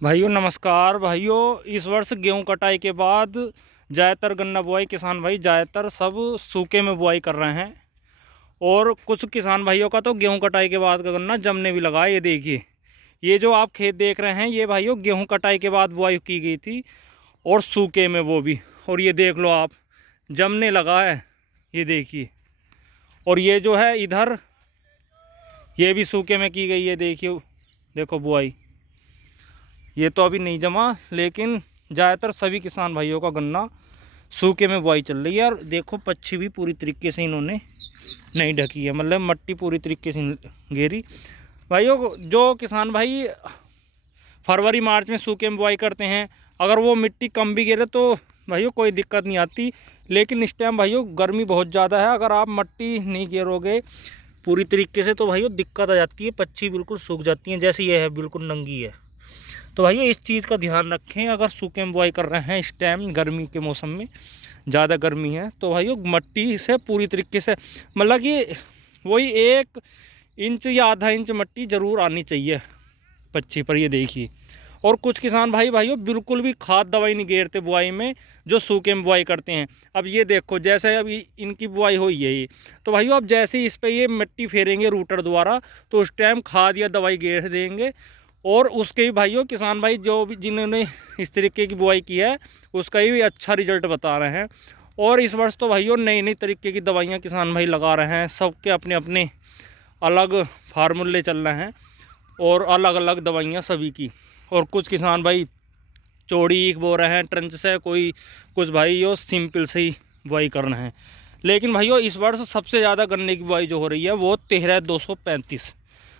भाइयों नमस्कार। भाइयों इस वर्ष गेहूं कटाई के बाद ज़्यादातर गन्ना बुआई किसान भाई ज़्यादातर सब सूखे में बुआई कर रहे हैं। और कुछ किसान भाइयों का तो गेहूं कटाई के बाद का गन्ना जमने भी लगा है। ये देखिए, ये जो आप खेत देख रहे हैं ये भाइयों गेहूं कटाई के बाद बुआई की गई थी और सूखे में वो भी। और ये देख लो आप, जमने लगा है, ये देखिए। और ये जो है इधर ये भी सूखे में की गई है। देखिए, देखो बुआई, ये तो अभी नहीं जमा, लेकिन ज़्यादातर सभी किसान भाइयों का गन्ना सूखे में बुआई चल रही है। और देखो पच्छी भी पूरी तरीके से इन्होंने नहीं ढकी है, मतलब मट्टी पूरी तरीके से घेरी। भाइयों जो किसान भाई फरवरी मार्च में सूखे में बुआई करते हैं, अगर वो मिट्टी कम भी गिरे तो भाइयों कोई दिक्कत नहीं आती। लेकिन इस टाइम भाइयों गर्मी बहुत ज़्यादा है, अगर आप मट्टी नहीं गिरोगे पूरी तरीके से तो भाइयों दिक्कत आ जाती है। पच्छी बिल्कुल सूख जाती हैं, जैसे ये है बिल्कुल नंगी है। तो भाइयों इस चीज़ का ध्यान रखें, अगर सूखे में बुआई कर रहे हैं इस टाइम गर्मी के मौसम में, ज़्यादा गर्मी है, तो भाइयों मट्टी से पूरी तरीके से मतलब कि वही 1 इंच या आधा इंच मट्टी ज़रूर आनी चाहिए पच्छी पर। ये देखिए। और कुछ किसान भाइयों बिल्कुल भी खाद दवाई नहीं गेरते बुआई में, जो सूखे में बुआई करते हैं। अब ये देखो, जैसे अभी इनकी बुआई हुई है ये, तो भाइयों अब जैसे ही इस पर ये मिट्टी फेरेंगे रूटर द्वारा, तो उस टाइम खाद या दवाई गेर देंगे। और उसके भी भाइयों किसान भाई जो भी जिन्होंने इस तरीके की बुआई की है उसका ही अच्छा रिजल्ट बता रहे हैं। और इस वर्ष तो भाइयों नई नई तरीके की दवाइयाँ किसान भाई लगा रहे हैं, सबके अपने अपने अलग फार्मूले चल रहे हैं और अलग अलग दवाइयाँ सभी की। और कुछ किसान भाई चौड़ी बो रहे हैं ट्रंच से, कोई कुछ भाई यो सिंपल से ही बुआई कर रहे हैं। लेकिन भाइयों इस वर्ष सबसे ज़्यादा गन्ने की बुआई जो हो रही है वो 13-235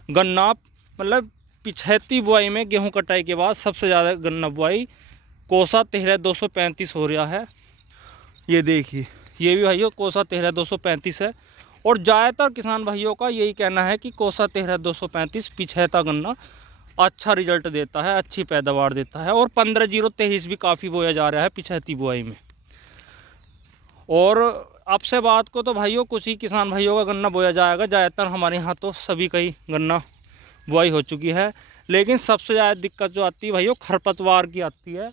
गन्ना, मतलब पिछैती बुआई में गेहूं कटाई के बाद सबसे ज़्यादा गन्ना बुआई कोसा 13-235 हो रहा है। ये देखिए, ये भी भाइयों कोसा 13-235 है। और ज़्यादातर किसान भाइयों का यही कहना है कि कोसा 13-235 पिछैता गन्ना अच्छा रिजल्ट देता है, अच्छी पैदावार देता है। और 15-023 भी काफ़ी बोया जा रहा है पिछैती बुआई में। और अब से बात को तो भाइयों कुछ ही किसान भाइयों का गन्ना बोया जाएगा, ज़्यादातर हमारे यहाँ तो सभी का ही गन्ना बुआई हो चुकी है। लेकिन सबसे ज़्यादा दिक्कत जो आती है भाइयों खरपतवार की आती है।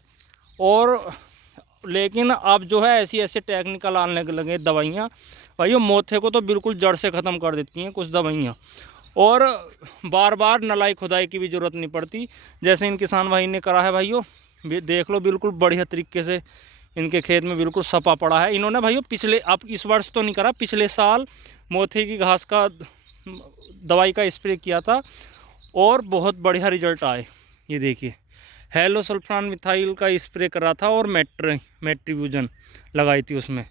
और लेकिन अब जो है ऐसी ऐसे टेक्निकल आने लगे दवाइयाँ भाइयों, मोथे को तो बिल्कुल जड़ से ख़त्म कर देती हैं कुछ दवाइयाँ। और बार बार नलाई खुदाई की भी ज़रूरत नहीं पड़ती, जैसे इन किसान भाई ने करा है भाइयों। देख लो बिल्कुल बढ़िया तरीके से इनके खेत में बिल्कुल सपा पड़ा है। इन्होंने भाइयों पिछले, अब इस वर्ष तो नहीं करा, पिछले साल मोथे की घास का दवाई का स्प्रे किया था और बहुत बढ़िया रिजल्ट आए। ये देखिए, हेलोसल्फान मिथाइल का स्प्रे करा था और मेट्रीब्यूजन लगाई थी उसमें,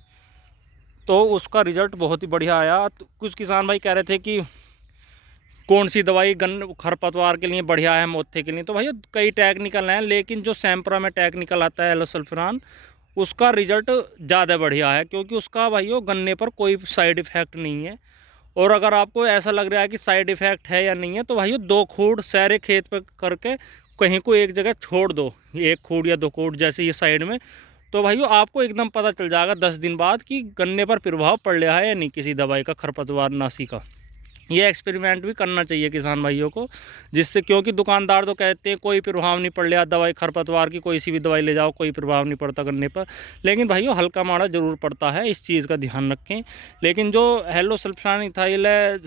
तो उसका रिजल्ट बहुत ही बढ़िया आया। तो कुछ किसान भाई कह रहे थे कि कौन सी दवाई खरपतवार के लिए बढ़िया है, मोथे के लिए, तो भाई कई टेक्निकल हैं, लेकिन जो सैम्प्रा में टेक्निकल आता है हेलोसल्फान, उसका रिजल्ट ज़्यादा बढ़िया है, क्योंकि उसका भाइयों गन्ने पर कोई साइड इफ़ेक्ट नहीं है। और अगर आपको ऐसा लग रहा है कि साइड इफ़ेक्ट है या नहीं है, तो भाइयों 2 खूड़ सारे खेत पर करके कहीं को एक जगह छोड़ दो, 1 खूड़ या 2 खूड़ जैसे ये साइड में, तो भाइयों आपको एकदम पता चल जाएगा 10 दिन बाद कि गन्ने पर प्रभाव पड़ रहा है या नहीं किसी दवाई का, खरपतवार नाशी का। ये एक्सपेरिमेंट भी करना चाहिए किसान भाइयों को, जिससे, क्योंकि दुकानदार तो कहते हैं कोई प्रभाव नहीं पड़ रहा दवाई खरपतवार की, कोई सी भी दवाई ले जाओ कोई प्रभाव नहीं पड़ता गन्ने पर। लेकिन भाइयों हल्का माड़ा ज़रूर पड़ता है, इस चीज़ का ध्यान रखें। लेकिन जो हेलोसल्फान मिथाइल है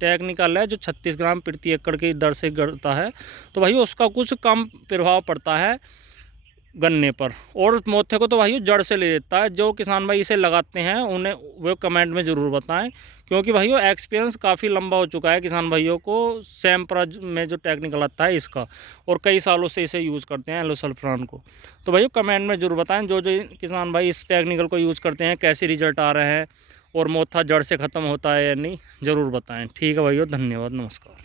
टेक्निकल है, जो 36 ग्राम प्रति एकड़ की दर से गिरता है, तो भाई उसका कुछ कम प्रभाव पड़ता है गन्ने पर। और मोथे को तो भाई जड़ से ले देता है। जो किसान भाई इसे लगाते हैं उन्हें वो कमेंट में ज़रूर बताएं, क्योंकि भाइयों एक्सपीरियंस काफ़ी लंबा हो चुका है किसान भाइयों को सैम्प्रा में जो टेक्निकल आता है इसका, और कई सालों से इसे यूज़ करते हैं हेलोसल्फान को। तो भाइयों कमेंट में ज़रूर बताएं जो जो किसान भाई इस टेक्निकल को यूज़ करते हैं कैसे रिजल्ट आ रहे हैं, और मोथा जड़ से ख़त्म होता है या नहीं, ज़रूर बताएँ। ठीक है भाइयों, धन्यवाद, नमस्कार।